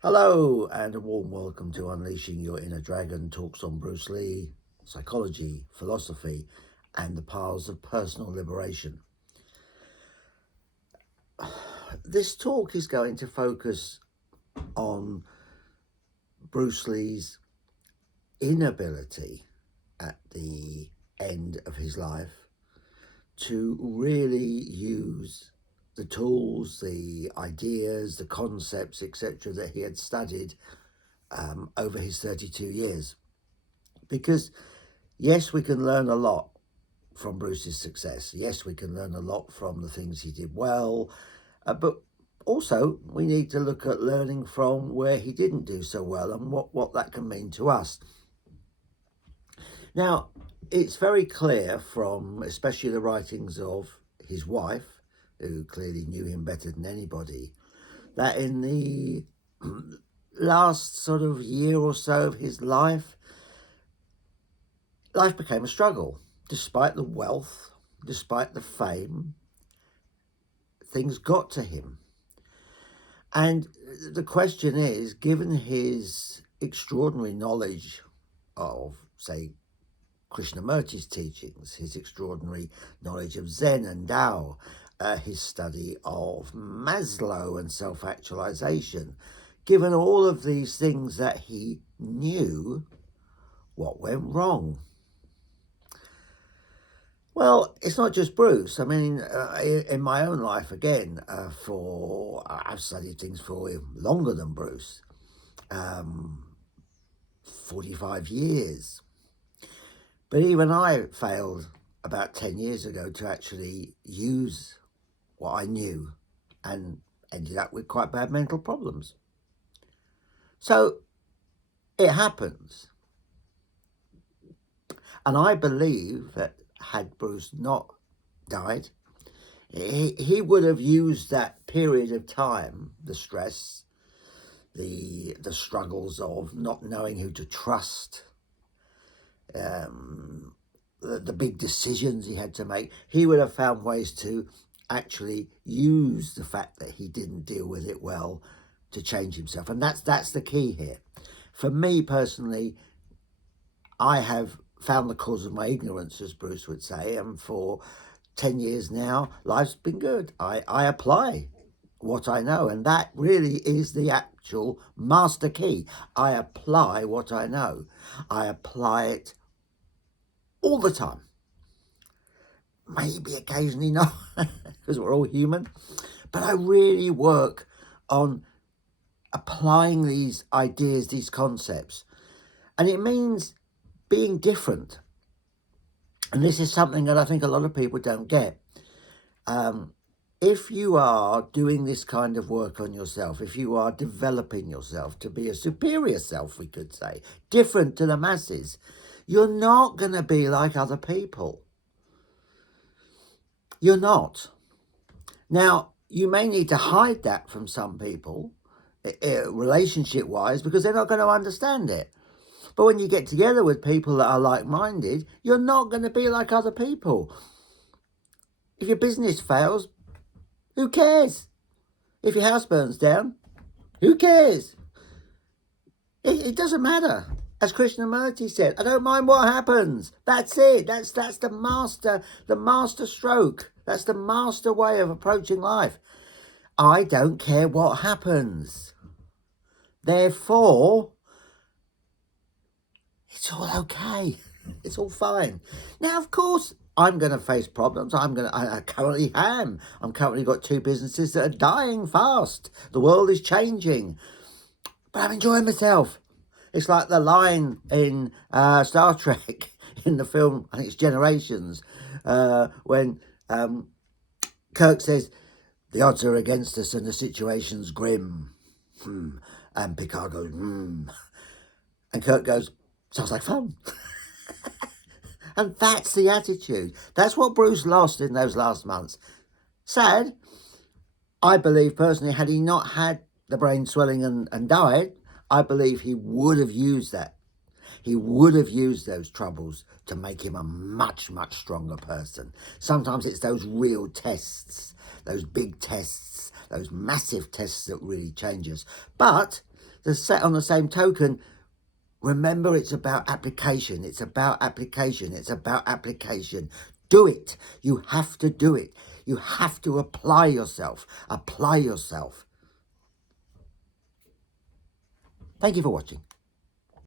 Hello, and a warm welcome to Unleashing Your Inner Dragon talks on Bruce Lee, psychology, philosophy, and the paths of personal liberation. This talk is going to focus on Bruce Lee's inability at the end of his life to really use the tools, the ideas, the concepts, etc., that he had studied over his 32 years. Because, yes, we can learn a lot from Bruce's success. Yes, we can learn a lot from the things he did well, but also we need to look at learning from where he didn't do so well and what that can mean to us. Now, it's very clear from especially the writings of his wife, who clearly knew him better than anybody, that in the last sort of year or so of his life became a struggle. Despite the wealth, despite the fame, things got to him. And the question is, given his extraordinary knowledge of, say, Krishnamurti's teachings, his extraordinary knowledge of Zen and Tao, his study of Maslow and self-actualization, given all of these things that he knew, what went wrong? Well, it's not just Bruce. I mean, in my own life, again, I've studied things for longer than Bruce, 45 years. But even I failed about 10 years ago to actually use what I knew and ended up with quite bad mental problems. So it happens. And I believe that had Bruce not died, he would have used that period of time, the stress, the struggles of not knowing who to trust, the big decisions he had to make. He would have found ways to actually use the fact that he didn't deal with it well to change himself. And that's the key here. For me personally, I have found the cause of my ignorance, as Bruce would say, and for 10 years now, life's been good. I apply what I know, and that really is the actual master key. I apply what I know. I apply it all the time. Maybe occasionally not, because we're all human, but I really work on applying these ideas, these concepts, and it means being different. And this is something that I think a lot of people don't get. If you are doing this kind of work on yourself, if you are developing yourself to be a superior self, we could say, different to the masses, you're not going to be like other people. You're not. Now, you may need to hide that from some people, relationship-wise, because they're not going to understand it. But when you get together with people that are like-minded, you're not going to be like other people. If your business fails, who cares? If your house burns down, who cares? It doesn't matter. As Krishnamurti said, I don't mind what happens. That's it. That's the master stroke. That's the master way of approaching life. I don't care what happens. Therefore, it's all okay. It's all fine. Now, of course, I'm going to face problems. I currently am. I'm currently got 2 businesses that are dying fast. The world is changing. But I'm enjoying myself. It's like the line in Star Trek in the film, I think it's Generations, when Kirk says, the odds are against us and the situation's grim. And Picard goes, And Kirk goes, sounds like fun. And that's the attitude. That's what Bruce lost in those last months. Sad. I believe personally, had he not had the brain swelling and died, I believe he would have used that. He would have used those troubles to make him a much, much stronger person. Sometimes it's those real tests, those big tests, those massive tests that really change us. But on the same token, remember, it's about application. It's about application. It's about application. Do it. You have to do it. You have to apply yourself. Apply yourself. Thank you for watching.